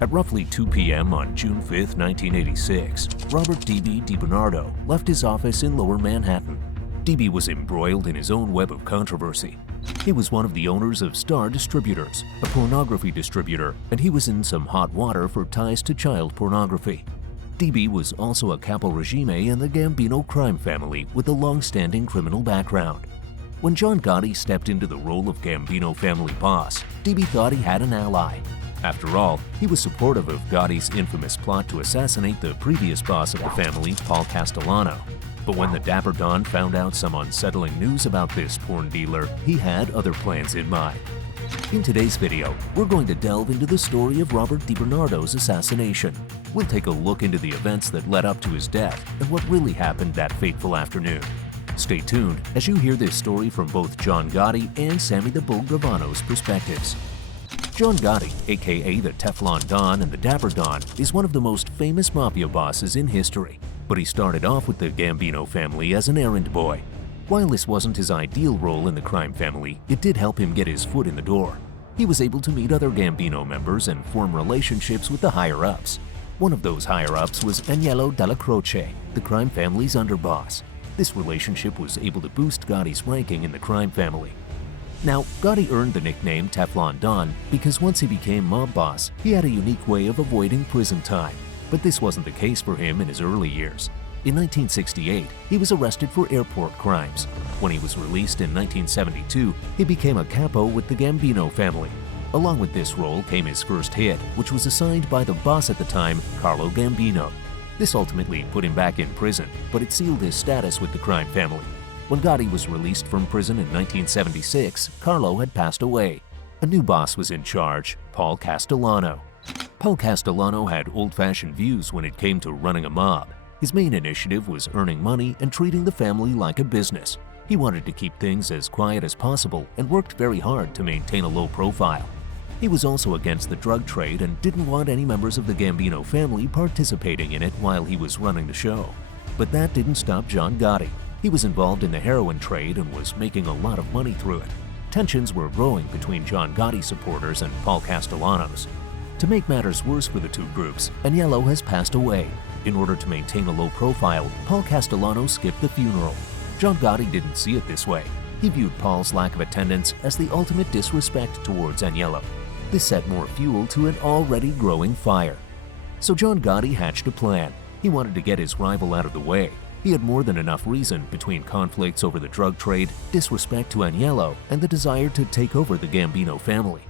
At roughly 2 p.m. on June 5, 1986, Robert DiBernardo left his office in Lower Manhattan. DB was embroiled in his own web of controversy. He was one of the owners of Star Distributors, a pornography distributor, and he was in some hot water for ties to child pornography. DB was also a caporegime in the Gambino crime family with a long-standing criminal background. When John Gotti stepped into the role of Gambino family boss, DB thought he had an ally. After all, he was supportive of Gotti's infamous plot to assassinate the previous boss of the family, Paul Castellano. But when the Dapper Don found out some unsettling news about this porn dealer, he had other plans in mind. In today's video, we're going to delve into the story of Robert DiBernardo's assassination. We'll take a look into the events that led up to his death and what really happened that fateful afternoon. Stay tuned as you hear this story from both John Gotti and Sammy the Bull Gravano's perspectives. John Gotti, aka the Teflon Don and the Dapper Don, is one of the most famous mafia bosses in history, but he started off with the Gambino family as an errand boy. While this wasn't his ideal role in the crime family, it did help him get his foot in the door. He was able to meet other Gambino members and form relationships with the higher-ups. One of those higher-ups was Agnello Della Croce, the crime family's underboss. This relationship was able to boost Gotti's ranking in the crime family. Now, Gotti earned the nickname Teflon Don because once he became mob boss, he had a unique way of avoiding prison time. But this wasn't the case for him in his early years. In 1968, he was arrested for airport crimes. When he was released in 1972, he became a capo with the Gambino family. Along with this role came his first hit, which was assigned by the boss at the time, Carlo Gambino. This ultimately put him back in prison, but it sealed his status with the crime family. When Gotti was released from prison in 1976, Carlo had passed away. A new boss was in charge, Paul Castellano. Paul Castellano had old-fashioned views when it came to running a mob. His main initiative was earning money and treating the family like a business. He wanted to keep things as quiet as possible and worked very hard to maintain a low profile. He was also against the drug trade and didn't want any members of the Gambino family participating in it while he was running the show. But that didn't stop John Gotti. He was involved in the heroin trade and was making a lot of money through it. Tensions were growing between John Gotti supporters and Paul Castellano's. To make matters worse for the two groups, Agnello has passed away. In order to maintain a low profile, Paul Castellano skipped the funeral. John Gotti didn't see it this way. He viewed Paul's lack of attendance as the ultimate disrespect towards Agnello. This set more fuel to an already growing fire. So John Gotti hatched a plan. He wanted to get his rival out of the way. He had more than enough reason between conflicts over the drug trade, disrespect to Agnello, and the desire to take over the Gambino family.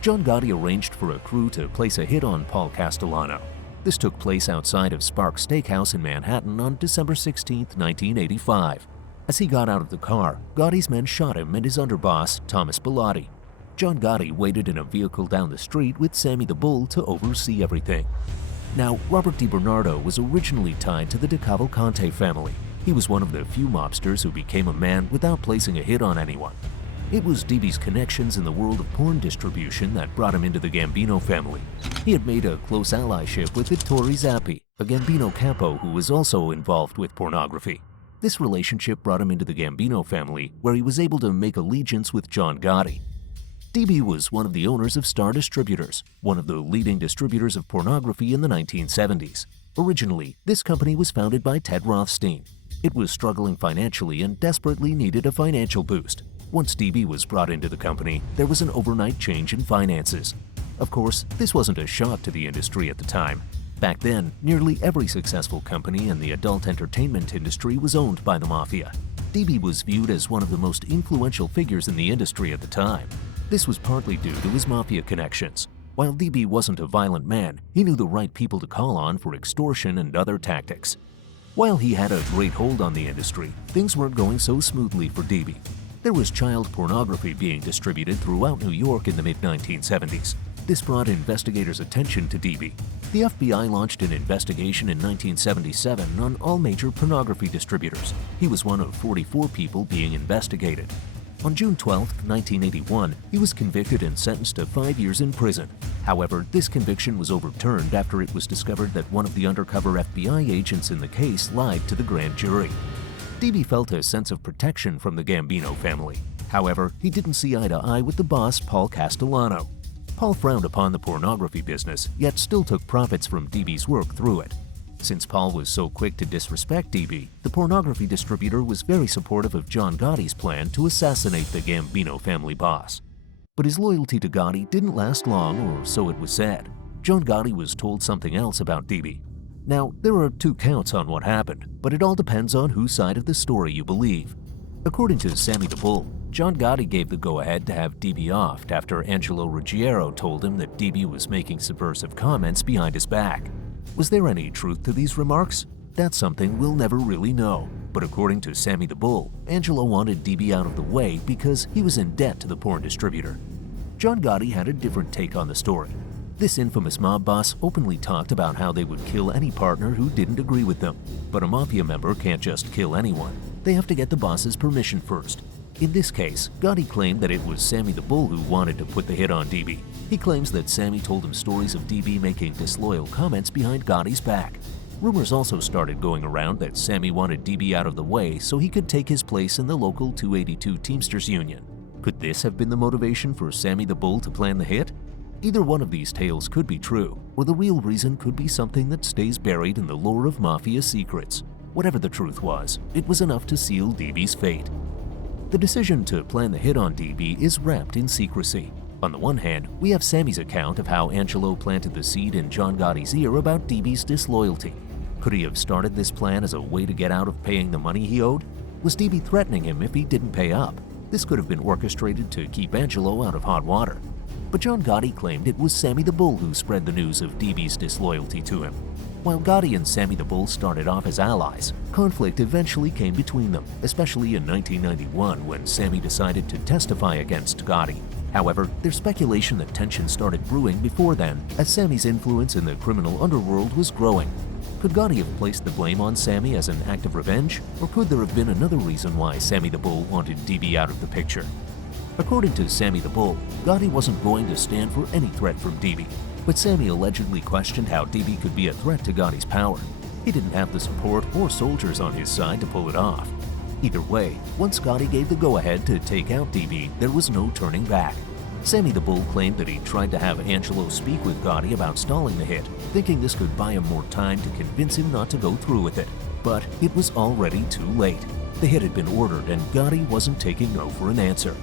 John Gotti arranged for a crew to place a hit on Paul Castellano. This took place outside of Spark Steakhouse in Manhattan on December 16, 1985. As he got out of the car, Gotti's men shot him and his underboss, Thomas Bellotti. John Gotti waited in a vehicle down the street with Sammy the Bull to oversee everything. Now, Robert DiBernardo was originally tied to the Cavalcante family. He was one of the few mobsters who became a man without placing a hit on anyone. It was DB's connections in the world of porn distribution that brought him into the Gambino family. He had made a close allyship with Ettore Zappi, a Gambino capo who was also involved with pornography. This relationship brought him into the Gambino family, where he was able to make allegiance with John Gotti. DB was one of the owners of Star Distributors, one of the leading distributors of pornography in the 1970s. Originally, this company was founded by Ted Rothstein. It was struggling financially and desperately needed a financial boost. Once DB was brought into the company, there was an overnight change in finances. Of course, this wasn't a shock to the industry at the time. Back then, nearly every successful company in the adult entertainment industry was owned by the Mafia. DB was viewed as one of the most influential figures in the industry at the time. This was partly due to his Mafia connections. While DB wasn't a violent man, he knew the right people to call on for extortion and other tactics. While he had a great hold on the industry, things weren't going so smoothly for DB. There was child pornography being distributed throughout New York in the mid-1970s. This brought investigators' attention to DB. The FBI launched an investigation in 1977 on all major pornography distributors. He was one of 44 people being investigated. On June 12, 1981, he was convicted and sentenced to 5 years in prison. However, this conviction was overturned after it was discovered that one of the undercover FBI agents in the case lied to the grand jury. DB felt a sense of protection from the Gambino family. However, he didn't see eye to eye with the boss, Paul Castellano. Paul frowned upon the pornography business, yet still took profits from DB's work through it. Since Paul was so quick to disrespect DB, the pornography distributor was very supportive of John Gotti's plan to assassinate the Gambino family boss. But his loyalty to Gotti didn't last long, or so it was said. John Gotti was told something else about DB. Now, there are two counts on what happened, but it all depends on whose side of the story you believe. According to Sammy the Bull, John Gotti gave the go-ahead to have DB offed after Angelo Ruggiero told him that DB was making subversive comments behind his back. Was there any truth to these remarks? That's something we'll never really know. But according to Sammy the Bull, Angelo wanted DB out of the way because he was in debt to the porn distributor. John Gotti had a different take on the story. This infamous mob boss openly talked about how they would kill any partner who didn't agree with them. But a Mafia member can't just kill anyone. They have to get the boss's permission first. In this case, Gotti claimed that it was Sammy the Bull who wanted to put the hit on DB. He claims that Sammy told him stories of DB making disloyal comments behind Gotti's back. Rumors also started going around that Sammy wanted DB out of the way so he could take his place in the local 282 Teamsters Union. Could this have been the motivation for Sammy the Bull to plan the hit? Either one of these tales could be true, or the real reason could be something that stays buried in the lore of Mafia secrets. Whatever the truth was, it was enough to seal DB's fate. The decision to plan the hit on DB is wrapped in secrecy. On the one hand, we have Sammy's account of how Angelo planted the seed in John Gotti's ear about DB's disloyalty. Could he have started this plan as a way to get out of paying the money he owed? Was DB threatening him if he didn't pay up? This could have been orchestrated to keep Angelo out of hot water. But John Gotti claimed it was Sammy the Bull who spread the news of DB's disloyalty to him. While Gotti and Sammy the Bull started off as allies, conflict eventually came between them, especially in 1991 when Sammy decided to testify against Gotti. However, there's speculation that tension started brewing before then, as Sammy's influence in the criminal underworld was growing. Could Gotti have placed the blame on Sammy as an act of revenge, or could there have been another reason why Sammy the Bull wanted DB out of the picture? According to Sammy the Bull, Gotti wasn't going to stand for any threat from DB, but Sammy allegedly questioned how DB could be a threat to Gotti's power. He didn't have the support or soldiers on his side to pull it off. Either way, once Gotti gave the go-ahead to take out DB, there was no turning back. Sammy the Bull claimed that he tried to have Angelo speak with Gotti about stalling the hit, thinking this could buy him more time to convince him not to go through with it. But it was already too late. The hit had been ordered and Gotti wasn't taking no for an answer.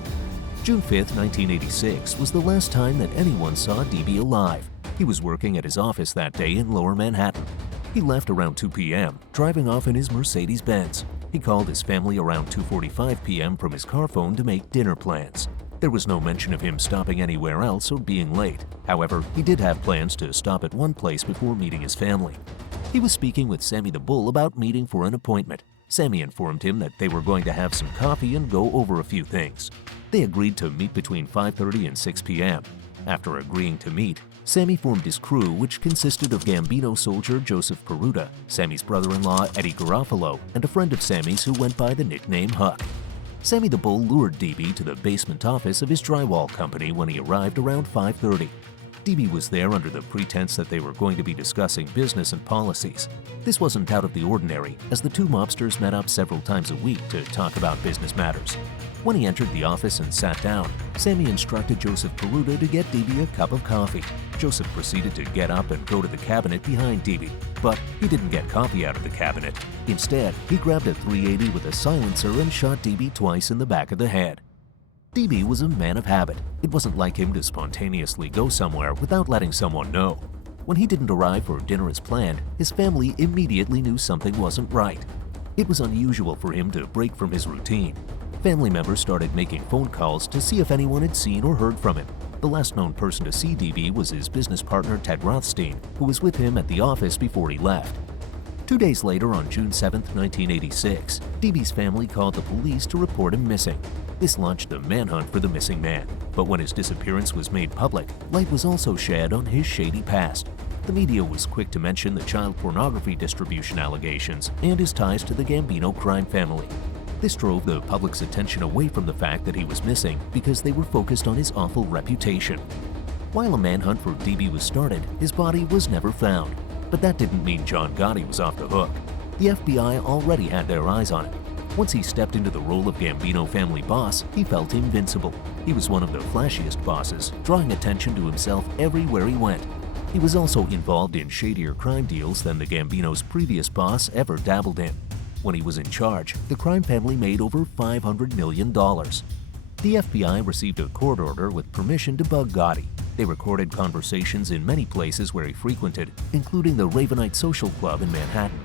June 5, 1986 was the last time that anyone saw DB alive. He was working at his office that day in Lower Manhattan. He left around 2 p.m., driving off in his Mercedes-Benz. He called his family around 2:45 p.m. from his car phone to make dinner plans. There was no mention of him stopping anywhere else or being late. However, he did have plans to stop at one place before meeting his family. He was speaking with Sammy the Bull about meeting for an appointment. Sammy informed him that they were going to have some coffee and go over a few things. They agreed to meet between 5:30 and 6 p.m. After agreeing to meet, Sammy formed his crew, which consisted of Gambino soldier Joseph Peruta, Sammy's brother-in-law Eddie Garofalo, and a friend of Sammy's who went by the nickname Huck. Sammy the Bull lured DB to the basement office of his drywall company when he arrived around 5:30. DB was there under the pretense that they were going to be discussing business and policies. This wasn't out of the ordinary, as the two mobsters met up several times a week to talk about business matters. When he entered the office and sat down, Sammy instructed Joseph Peruta to get DB a cup of coffee. Joseph proceeded to get up and go to the cabinet behind DB, but he didn't get coffee out of the cabinet. Instead, he grabbed a .380 with a silencer and shot DB twice in the back of the head. DB was a man of habit. It wasn't like him to spontaneously go somewhere without letting someone know. When he didn't arrive for dinner as planned, his family immediately knew something wasn't right. It was unusual for him to break from his routine. Family members started making phone calls to see if anyone had seen or heard from him. The last known person to see DB was his business partner Ted Rothstein, who was with him at the office before he left. 2 days later, on June 7, 1986, DB's family called the police to report him missing. This launched a manhunt for the missing man, but when his disappearance was made public, light was also shed on his shady past. The media was quick to mention the child pornography distribution allegations and his ties to the Gambino crime family. This drove the public's attention away from the fact that he was missing because they were focused on his awful reputation. While a manhunt for DB was started, his body was never found. But that didn't mean John Gotti was off the hook. The FBI already had their eyes on him. Once he stepped into the role of Gambino family boss, he felt invincible. He was one of the flashiest bosses, drawing attention to himself everywhere he went. He was also involved in shadier crime deals than the Gambino's previous boss ever dabbled in. When he was in charge, the crime family made over $500 million. The FBI received a court order with permission to bug Gotti. They recorded conversations in many places where he frequented, including the Ravenite Social Club in Manhattan.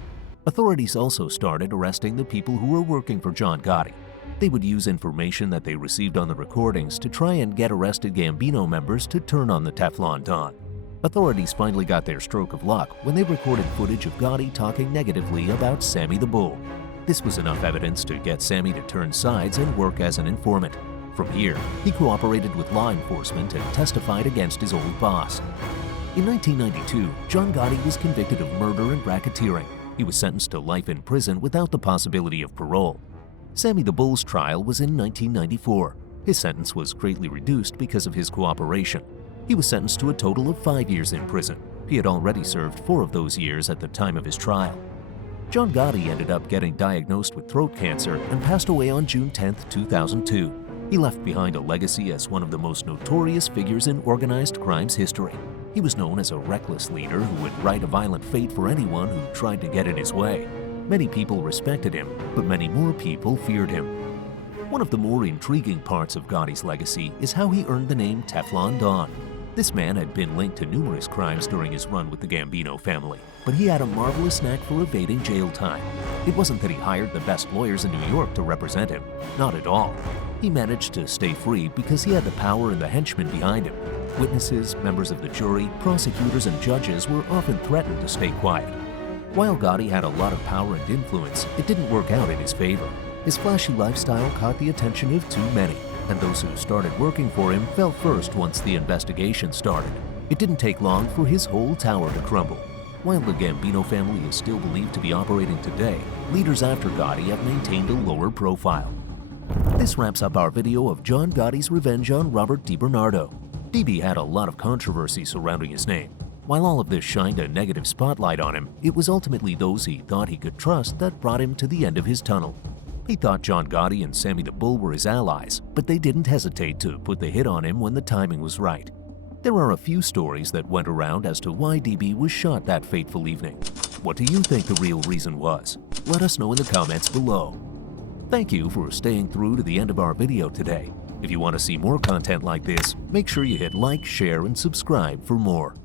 Authorities also started arresting the people who were working for John Gotti. They would use information that they received on the recordings to try and get arrested Gambino members to turn on the Teflon Don. Authorities finally got their stroke of luck when they recorded footage of Gotti talking negatively about Sammy the Bull. This was enough evidence to get Sammy to turn sides and work as an informant. From here, he cooperated with law enforcement and testified against his old boss. In 1992, John Gotti was convicted of murder and racketeering. He was sentenced to life in prison without the possibility of parole. Sammy the Bull's trial was in 1994. His sentence was greatly reduced because of his cooperation. He was sentenced to a total of 5 years in prison. He had already served 4 of those years at the time of his trial. John Gotti ended up getting diagnosed with throat cancer and passed away on June 10, 2002. He left behind a legacy as one of the most notorious figures in organized crime's history. He was known as a reckless leader who would write a violent fate for anyone who tried to get in his way. Many people respected him, but many more people feared him. One of the more intriguing parts of Gotti's legacy is how he earned the name Teflon Don. This man had been linked to numerous crimes during his run with the Gambino family, but he had a marvelous knack for evading jail time. It wasn't that he hired the best lawyers in New York to represent him. Not at all. He managed to stay free because he had the power and the henchmen behind him. Witnesses, members of the jury, prosecutors, and judges were often threatened to stay quiet. While Gotti had a lot of power and influence, it didn't work out in his favor. His flashy lifestyle caught the attention of too many, and those who started working for him fell first once the investigation started. It didn't take long for his whole tower to crumble. While the Gambino family is still believed to be operating today, leaders after Gotti have maintained a lower profile. This wraps up our video of John Gotti's revenge on Robert DiBernardo. DB had a lot of controversy surrounding his name. While all of this shined a negative spotlight on him, it was ultimately those he thought he could trust that brought him to the end of his tunnel. He thought John Gotti and Sammy the Bull were his allies, but they didn't hesitate to put the hit on him when the timing was right. There are a few stories that went around as to why DB was shot that fateful evening. What do you think the real reason was? Let us know in the comments below. Thank you for staying through to the end of our video today. If you want to see more content like this, make sure you hit like, share, and subscribe for more.